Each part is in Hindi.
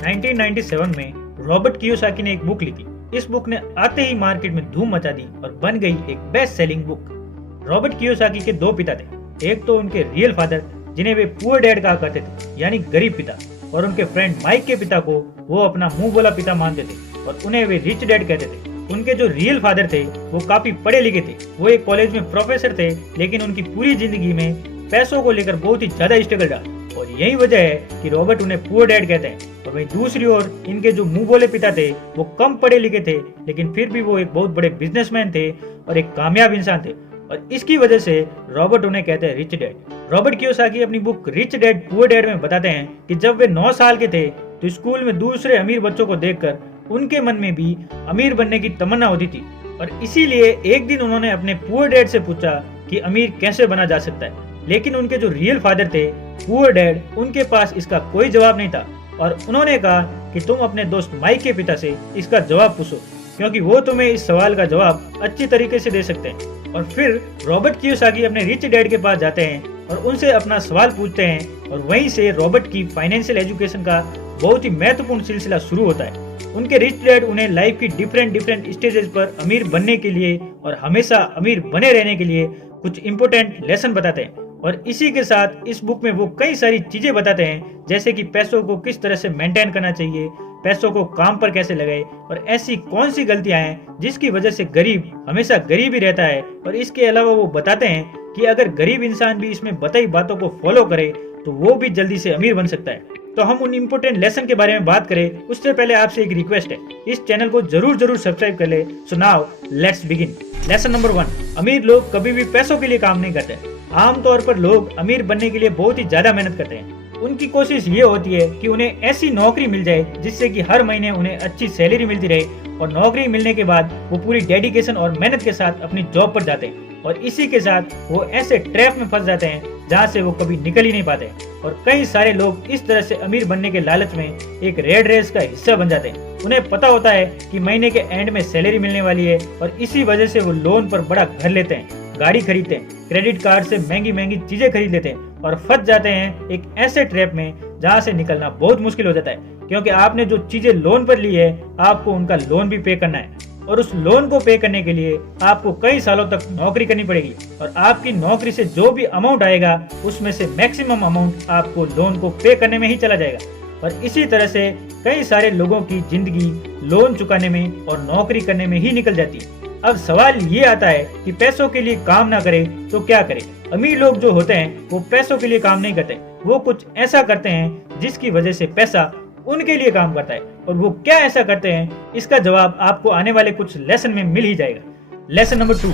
1997 में रॉबर्ट कियोसाकी ने एक बुक लिखी। इस बुक ने आते ही मार्केट में धूम मचा दी और बन गई एक best selling book. Robert Kiyosaki के दो पिता थे, एक तो उनके रियल फादर जिन्हें वे पुअर डैड कहा करते थे यानी गरीब पिता, और उनके फ्रेंड माइक के पिता को वो अपना मुंह बोला पिता मानते थे और उन्हें वे रिच डैड कहते थे। उनके जो रियल फादर थे वो काफी पढ़े लिखे थे, वो एक कॉलेज में प्रोफेसर थे, लेकिन उनकी पूरी जिंदगी में पैसों को लेकर बहुत ही ज्यादा स्ट्रगल रहा और यही वजह है कि रॉबर्ट उन्हें पुअर डैड कहते हैं। और वहीं दूसरी ओर इनके जो मुंह बोले पिता थे वो कम पढ़े लिखे थे, लेकिन फिर भी वो एक बहुत बड़े बिजनेसमैन थे और एक कामयाब इंसान थे, और इसकी वजह से रॉबर्ट उन्हें कहते हैं रिच डैड। रॉबर्ट कियोसाकी अपनी book rich dad poor dad में बताते हैं कि जब वे 9 साल के थे तो स्कूल में दूसरे अमीर बच्चों को देखकर उनके मन में भी अमीर बनने की तमन्ना होती थी, और इसीलिए एक दिन उन्होंने अपने पुअर डैड से पूछा कि अमीर कैसे बना जा सकता है। लेकिन उनके जो रियल फादर थे पुअर डैड, उनके पास इसका कोई जवाब नहीं था, और उन्होंने कहा कि तुम अपने दोस्त माइक के पिता से इसका जवाब पूछो, क्योंकि वो तुम्हें इस सवाल का जवाब अच्छी तरीके से दे सकते हैं। और फिर रॉबर्ट कियोसाकी अपने रिच डैड के पास जाते हैं और उनसे अपना सवाल पूछते हैं, और वहीं से रॉबर्ट की फाइनेंशियल एजुकेशन का बहुत ही महत्वपूर्ण सिलसिला शुरू होता है। उनके रिच डैड उन्हें लाइफ की डिफरेंट स्टेजेस पर अमीर बनने के लिए और हमेशा अमीर बने रहने के लिए कुछ इम्पोर्टेंट लेसन बताते हैं, और इसी के साथ इस बुक में वो कई सारी चीजें बताते हैं, जैसे कि पैसों को किस तरह से मेंटेन करना चाहिए, पैसों को काम पर कैसे लगाए, और ऐसी कौन सी गलतियां हैं जिसकी वजह से गरीब हमेशा गरीब ही रहता है। और इसके अलावा वो बताते हैं कि अगर गरीब इंसान भी इसमें बताई बातों को फॉलो करे तो वो भी जल्दी से अमीर बन सकता है। तो हम उन इम्पोर्टेंट लेसन के बारे में बात करें उससे पहले आपसे एक रिक्वेस्ट है, इस चैनल को जरूर सब्सक्राइब कर ले। So now let's begin. Lesson number 1, अमीर लोग कभी भी पैसों के लिए काम नहीं करते। आमतौर पर लोग अमीर बनने के लिए बहुत ही ज्यादा मेहनत करते हैं। उनकी कोशिश ये होती है कि उन्हें ऐसी नौकरी मिल जाए जिससे कि हर महीने उन्हें अच्छी सैलरी मिलती रहे, और नौकरी मिलने के बाद वो पूरी डेडिकेशन और मेहनत के साथ अपनी जॉब पर जाते हैं, और इसी के साथ वो ऐसे ट्रैप में फंस जाते हैं जहाँ से वो कभी निकल ही नहीं पाते। और कई सारे लोग इस तरह से अमीर बनने के लालच में एक रेड रेस का हिस्सा बन जाते हैं। उन्हें पता होता है कि महीने के एंड में सैलरी मिलने वाली है, और इसी वजह से वो लोन पर बड़ा घर लेते हैं, गाड़ी खरीदते हैं, क्रेडिट कार्ड से महंगी चीजें खरीद लेते हैं, और फंस जाते हैं एक ऐसे ट्रैप में जहाँ से निकलना बहुत मुश्किल हो जाता है, क्योंकि आपने जो चीजें लोन पर ली है आपको उनका लोन भी पे करना है, और उस लोन को पे करने के लिए आपको कई सालों तक नौकरी करनी पड़ेगी, और आपकी नौकरी से जो भी अमाउंट आएगा उसमें से मैक्सिमम अमाउंट आपको लोन को पे करने में ही चला जाएगा। और इसी तरह से कई सारे लोगों की जिंदगी लोन चुकाने में और नौकरी करने में ही निकल जाती है। अब सवाल ये आता है कि पैसों के लिए काम ना करें तो क्या करें। अमीर लोग जो होते हैं वो पैसों के लिए काम नहीं करते, वो कुछ ऐसा करते हैं जिसकी वजह से पैसा उनके लिए काम करता है। और वो क्या ऐसा करते हैं, इसका जवाब आपको आने वाले कुछ लेसन में मिल ही जाएगा। लेसन नंबर 2,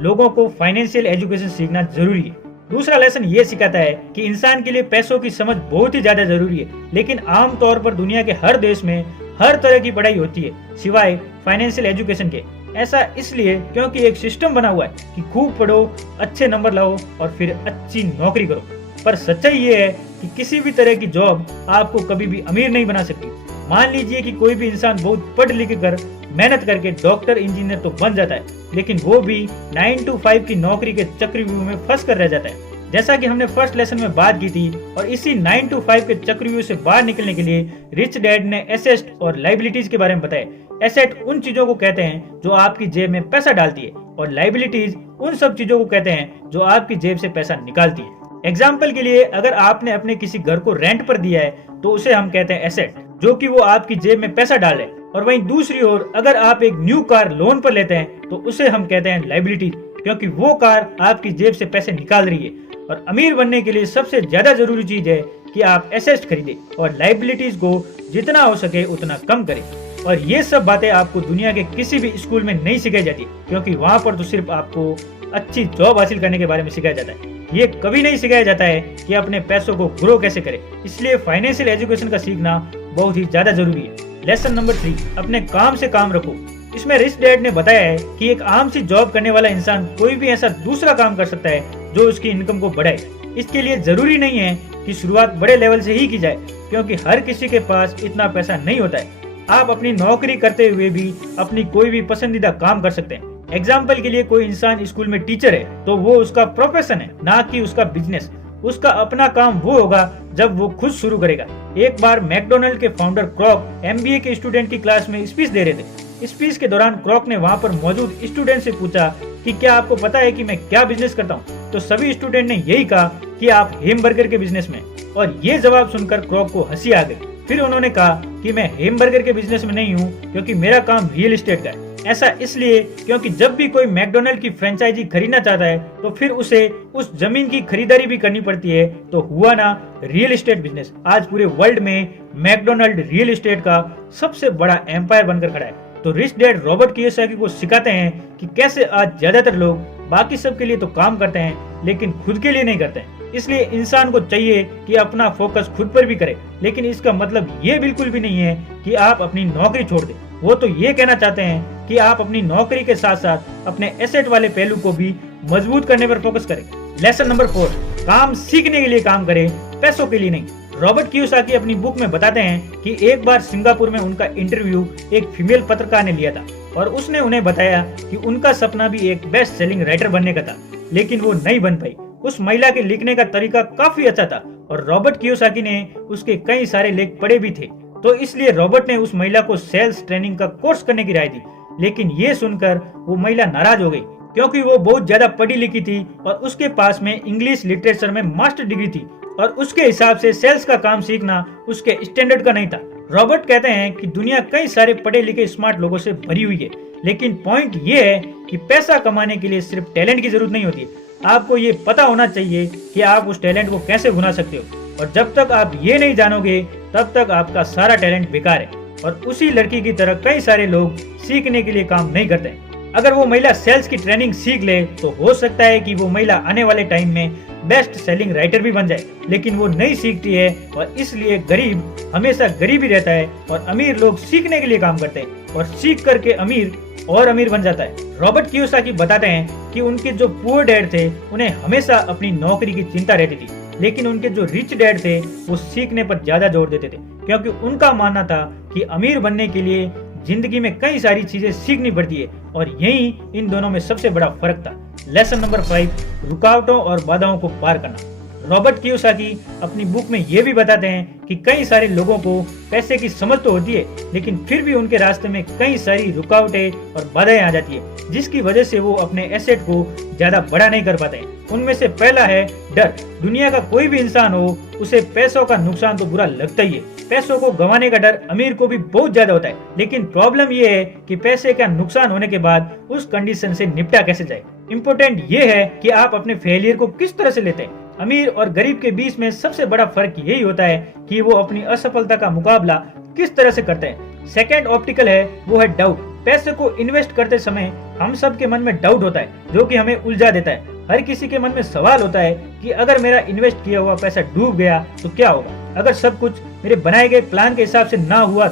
लोगों को फाइनेंशियल एजुकेशन सीखना जरूरी है। दूसरा लेसन ये सिखाता है कि इंसान के लिए पैसों की समझ बहुत ही ज्यादा जरूरी है, लेकिन आमतौर पर दुनिया के हर देश में हर तरह की पढ़ाई होती है सिवाय फाइनेंशियल एजुकेशन के। ऐसा इसलिए क्योंकि एक सिस्टम बना हुआ है कि खूब पढ़ो, अच्छे नंबर लाओ और फिर अच्छी नौकरी करो। पर सच्चाई ये है कि किसी भी तरह की जॉब आपको कभी भी अमीर नहीं बना सकती। मान लीजिए कि कोई भी इंसान बहुत पढ़ लिख कर मेहनत करके डॉक्टर इंजीनियर तो बन जाता है, लेकिन वो भी 9 to 5 की नौकरी के चक्रव्यूह में फंस कर रह जाता है, जैसा कि हमने फर्स्ट लेसन में बात की थी। और इसी 9 to 5 के चक्रव्यूह से बाहर निकलने के लिए रिच डैड ने एसेट और लाइबिलिटीज के बारे में बताया। एसेट उन चीजों को कहते हैं जो आपकी जेब में पैसा डालती है, और लाइबिलिटीज उन सब चीजों को कहते हैं जो आपकी जेब से पैसा निकालती है। एग्जाम्पल के लिए, अगर आपने अपने किसी घर को रेंट पर दिया है तो उसे हम कहते हैं एसेट, जो कि वो आपकी जेब में पैसा डाल रहे हैं। और वहीं दूसरी ओर अगर आप एक न्यू कार लोन पर लेते हैं तो उसे हम कहते हैं लाइबिलिटी, क्योंकि वो कार आपकी जेब से पैसे निकाल रही है। और अमीर बनने के लिए सबसे ज्यादा जरूरी चीज है कि आप एसेट्स खरीदें और लाइबिलिटीज को जितना हो सके उतना कम करें। और ये सब बातें आपको दुनिया के किसी भी स्कूल में नहीं सिखाई जाती, क्योंकि वहाँ पर तो सिर्फ आपको अच्छी जॉब हासिल करने के बारे में सिखाया जाता है। ये कभी नहीं सिखाया जाता है कि अपने पैसों को ग्रो कैसे करें। इसलिए फाइनेंशियल एजुकेशन का सीखना बहुत ही ज्यादा जरूरी है। लेसन नंबर 3, अपने काम से काम रखो। इसमें रिच डैड ने बताया है कि एक आम सी जॉब करने वाला इंसान कोई भी ऐसा दूसरा काम कर सकता है जो उसकी इनकम को बढ़ाए। इसके लिए जरूरी नहीं है कि शुरुआत बड़े लेवल से ही की जाए, क्योंकि हर किसी के पास इतना पैसा नहीं होता है। आप अपनी नौकरी करते हुए भी अपनी कोई भी पसंदीदा काम कर सकते हैं। एग्जाम्पल के लिए, कोई इंसान स्कूल में टीचर है तो वो उसका प्रोफेशन है, ना कि उसका बिजनेस। उसका अपना काम वो होगा जब वो खुद शुरू करेगा। एक बार मैकडोनल्ड के फाउंडर क्रॉक एमबीए के स्टूडेंट की क्लास में स्पीच दे रहे थे। स्पीच के दौरान क्रॉक ने वहाँ पर मौजूद स्टूडेंट से पूछा कि क्या आपको पता है कि मैं क्या बिजनेस करता हूँ। तो सभी स्टूडेंट ने यही कहा कि आप हैमबर्गर के बिजनेस में। और ये जवाब सुनकर क्रॉक को हंसी आ गई। फिर उन्होंने कहा कि मैं हैमबर्गर के बिजनेस में नहीं हूँ, क्योंकि मेरा काम रियल एस्टेट का है। ऐसा इसलिए क्योंकि जब भी कोई मैकडोनल्ड की फ्रेंचाइजी खरीदना चाहता है तो फिर उसे उस जमीन की खरीदारी भी करनी पड़ती है। तो हुआ ना रियल एस्टेट बिजनेस। आज पूरे वर्ल्ड में मैकडोनल्ड रियल एस्टेट का सबसे बड़ा एम्पायर बनकर खड़ा है। तो रिच डैड रॉबर्ट कियोसाकी को सिखाते हैं कि कैसे आज ज्यादातर लोग बाकी सब के लिए तो काम करते हैं लेकिन खुद के लिए नहीं करते हैं। इसलिए इंसान को चाहिए कि अपना फोकस खुद पर भी करे, लेकिन इसका मतलब ये बिल्कुल भी नहीं है कि आप अपनी नौकरी छोड़ दें। वो तो ये कहना चाहते हैं कि आप अपनी नौकरी के साथ साथ अपने एसेट वाले पहलू को भी मजबूत करने पर फोकस करें। लेसन नंबर 4, काम सीखने के लिए काम करें, पैसों के लिए नहीं। रॉबर्ट कियोसाकी अपनी बुक में बताते हैं कि एक बार सिंगापुर में उनका इंटरव्यू एक फीमेल पत्रकार ने लिया था और उसने उन्हें बताया कि उनका सपना भी एक बेस्ट सेलिंग राइटर बनने का था, लेकिन वो नहीं बन पाई। उस महिला के लिखने का तरीका काफी अच्छा था और रॉबर्ट कियोसाकी ने उसके कई सारे लेख पढ़े भी थे। तो इसलिए रॉबर्ट ने उस महिला को सेल्स ट्रेनिंग का कोर्स करने की राय दी। लेकिन ये सुनकर वो महिला नाराज हो गई, क्योंकि वो बहुत ज्यादा पढ़ी लिखी थी और उसके पास में इंग्लिश लिटरेचर में मास्टर डिग्री थी और उसके हिसाब से सेल्स का काम सीखना उसके स्टैंडर्ड का नहीं था। रॉबर्ट कहते हैं कि दुनिया कई सारे पढ़े लिखे स्मार्ट लोगों से भरी हुई है, लेकिन पॉइंट ये है कि पैसा कमाने के लिए सिर्फ टैलेंट की जरूरत नहीं होती। आपको ये पता होना चाहिए कि आप उस टैलेंट को कैसे भुना सकते हो, और जब तक आप ये नहीं जानोगे तब तक आपका सारा टैलेंट बेकार है। और उसी लड़की की तरह कई सारे लोग सीखने के लिए काम नहीं करते। अगर वो महिला सेल्स की ट्रेनिंग सीख ले तो हो सकता है कि वो महिला आने वाले टाइम में बेस्ट सेलिंग राइटर भी बन जाए, लेकिन वो नहीं सीखती है और इसलिए गरीब हमेशा गरीब ही रहता है और अमीर लोग सीखने के लिए काम करते हैं और सीख करके अमीर और अमीर बन जाता है। रॉबर्ट कियोसाकी बताते हैं कि उनके जो पुअर डैड थे उन्हें हमेशा अपनी नौकरी की चिंता रहती थी, लेकिन उनके जो रिच डैड थे वो सीखने पर ज्यादा जोर देते थे, क्योंकि उनका मानना था कि अमीर बनने के लिए जिंदगी में कई सारी चीजें सीखनी पड़ती है और यही इन दोनों में सबसे बड़ा फर्क था। लेसन नंबर 5, रुकावटों और बाधाओं को पार करना। रॉबर्ट कियोसाकी अपनी बुक में ये भी बताते हैं कि कई सारे लोगों को पैसे की समझ तो होती है, लेकिन फिर भी उनके रास्ते में कई सारी रुकावटें और बाधाएं आ जाती है, जिसकी वजह से वो अपने एसेट को ज्यादा बड़ा नहीं कर पाते। उनमें से पहला है डर। दुनिया का कोई भी इंसान हो, उसे पैसों का नुकसान तो बुरा लगता ही है। पैसों को गंवाने का डर अमीर को भी बहुत ज्यादा होता है, लेकिन प्रॉब्लम ये है कि पैसे का नुकसान होने के बाद उस कंडीशन से निपटा कैसे जाए। इम्पोर्टेंट ये है कि आप अपने फेलियर को किस तरह से लेते हैं। अमीर और गरीब के बीच में सबसे बड़ा फर्क यही होता है कि वो अपनी असफलता का मुकाबला किस तरह से करते हैं। सेकेंड ऑप्टिकल है, वो है डाउट। पैसे को इन्वेस्ट करते समय हम सब के मन में डाउट होता है, जो कि हमें उलझा देता है। हर किसी के मन में सवाल होता है कि अगर मेरा इन्वेस्ट किया हुआ पैसा डूब गया तो क्या होगा, अगर सब कुछ मेरे बनाए गए प्लान के हिसाब से ना हुआ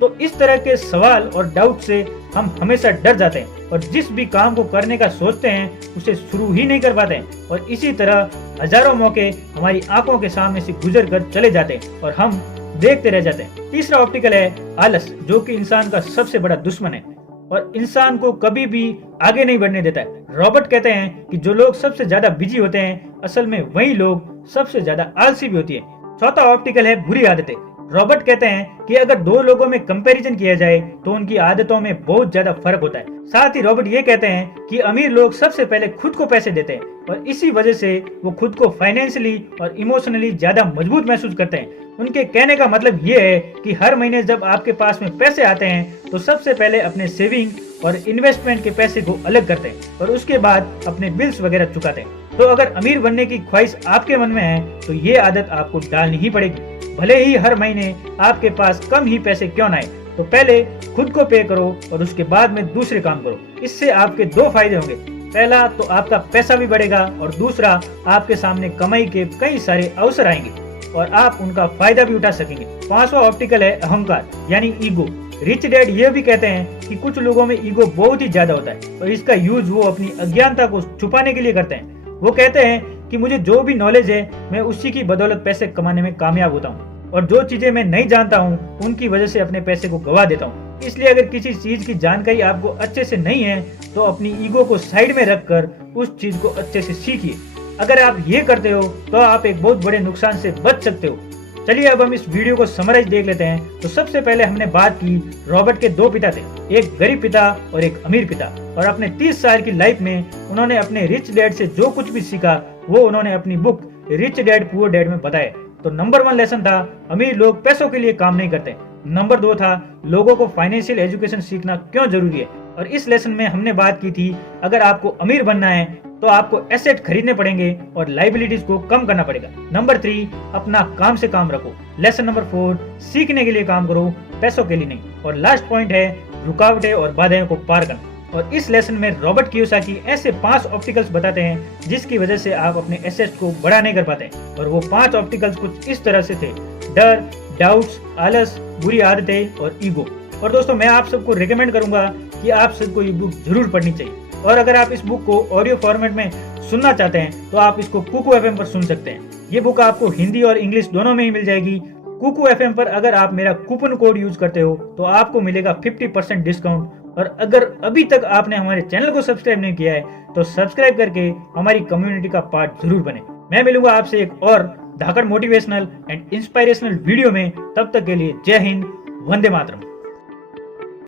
तो इस तरह के सवाल और डाउट से हम हमेशा डर जाते हैं और जिस भी काम को करने का सोचते हैं उसे शुरू ही नहीं कर पाते हैं और इसी तरह हजारों मौके हमारी आंखों के सामने से गुजर कर चले जाते हैं और हम देखते रह जाते हैं। तीसरा ऑप्टिकल है आलस, जो कि इंसान का सबसे बड़ा दुश्मन है और इंसान को कभी भी आगे नहीं बढ़ने देता है। रॉबर्ट कहते हैं कि जो लोग सबसे ज्यादा बिजी होते हैं, असल में वही लोग सबसे ज्यादा आलसी भी होती है। चौथा ऑप्टिकल है बुरी आदतें। रॉबर्ट कहते हैं कि अगर दो लोगों में कंपैरिजन किया जाए तो उनकी आदतों में बहुत ज्यादा फर्क होता है। साथ ही रॉबर्ट ये कहते हैं कि अमीर लोग सबसे पहले खुद को पैसे देते हैं और इसी वजह से वो खुद को फाइनेंशियली और इमोशनली ज्यादा मजबूत महसूस करते हैं। उनके कहने का मतलब ये है कि हर महीने जब आपके पास में पैसे आते हैं तो सबसे पहले अपने सेविंग और इन्वेस्टमेंट के पैसे को अलग करते हैं और उसके बाद अपने बिल्स वगैरह चुकाते हैं। तो अगर अमीर बनने की ख्वाहिश आपके मन में है तो ये आदत आपको डालनी ही पड़ेगी। भले ही हर महीने आपके पास कम ही पैसे क्यों ना आए, तो पहले खुद को पे करो और उसके बाद में दूसरे काम करो। इससे आपके दो फायदे होंगे। पहला तो आपका पैसा भी बढ़ेगा और दूसरा आपके सामने कमाई के कई सारे अवसर आएंगे और आप उनका फायदा भी उठा सकेंगे। पांचवा ऑप्टिकल है अहंकार यानी ईगो। रिच डैड ये भी कहते हैं कि कुछ लोगों में ईगो बहुत ही ज्यादा होता है और इसका यूज वो अपनी अज्ञानता को छुपाने के लिए करते हैं। वो कहते हैं कि मुझे जो भी नॉलेज है मैं उसी की बदौलत पैसे कमाने में कामयाब होता हूँ और जो चीजें मैं नहीं जानता हूँ उनकी वजह से अपने पैसे को गवा देता हूँ। इसलिए अगर किसी चीज की जानकारी आपको अच्छे से नहीं है तो अपनी ईगो को साइड में रखकर उस चीज को अच्छे से सीखिए। अगर आप ये करते हो तो आप एक बहुत बड़े नुकसान से बच सकते हो। चलिए अब हम इस वीडियो को समराइज देख लेते हैं। तो सबसे पहले हमने बात की रॉबर्ट के दो पिता थे, एक गरीब पिता और एक अमीर पिता, और अपने 30 साल की लाइफ में उन्होंने अपने रिच डैड से जो कुछ भी सीखा वो उन्होंने अपनी book rich dad poor dad में बताया। तो नंबर 1 लेसन था, अमीर लोग पैसों के लिए काम नहीं करते। नंबर 2 था, लोगों को फाइनेंशियल एजुकेशन सीखना क्यों जरूरी है। और इस लेसन में हमने बात की थी, अगर आपको अमीर बनना है तो आपको एसेट खरीदने पड़ेंगे और लाइबिलिटीज को कम करना पड़ेगा। नंबर 3, अपना काम से काम रखो। लेसन नंबर 4, सीखने के लिए काम करो, पैसों के लिए नहीं। और लास्ट पॉइंट है, रुकावटें और बाधाओं को पार करना। और इस लेसन में रॉबर्ट कियोसाकी ऐसे 5 ऑब्स्टिकल्स बताते हैं जिसकी वजह से आप अपने एसेट्स को बड़ा नहीं कर पाते। और वो 5 ऑब्स्टिकल्स कुछ इस तरह से थे: डर, डाउट्स, आलस, बुरी आदतें और ईगो। और दोस्तों मैं आप सबको रिकमेंड करूंगा कि आप सबको ये बुक जरूर पढ़नी चाहिए। और अगर आप इस बुक को ऑडियो फॉर्मेट में सुनना चाहते हैं तो आप इसको कुकू एफएम पर सुन सकते हैं। ये बुक आपको हिंदी और इंग्लिश दोनों में ही मिल जाएगी। कुकू एफएम पर अगर आप मेरा कूपन कोड यूज करते हो तो आपको मिलेगा 50% डिस्काउंट। और अगर अभी तक आपने हमारे चैनल को सब्सक्राइब नहीं किया है तो सब्सक्राइब करके हमारी कम्युनिटी का पार्ट जरूर बने। मैं मिलूंगा आपसे एक और धाकड़ मोटिवेशनल एंड इंस्पायरेशनल वीडियो में। तब तक के लिए जय हिंद, वंदे मातरम।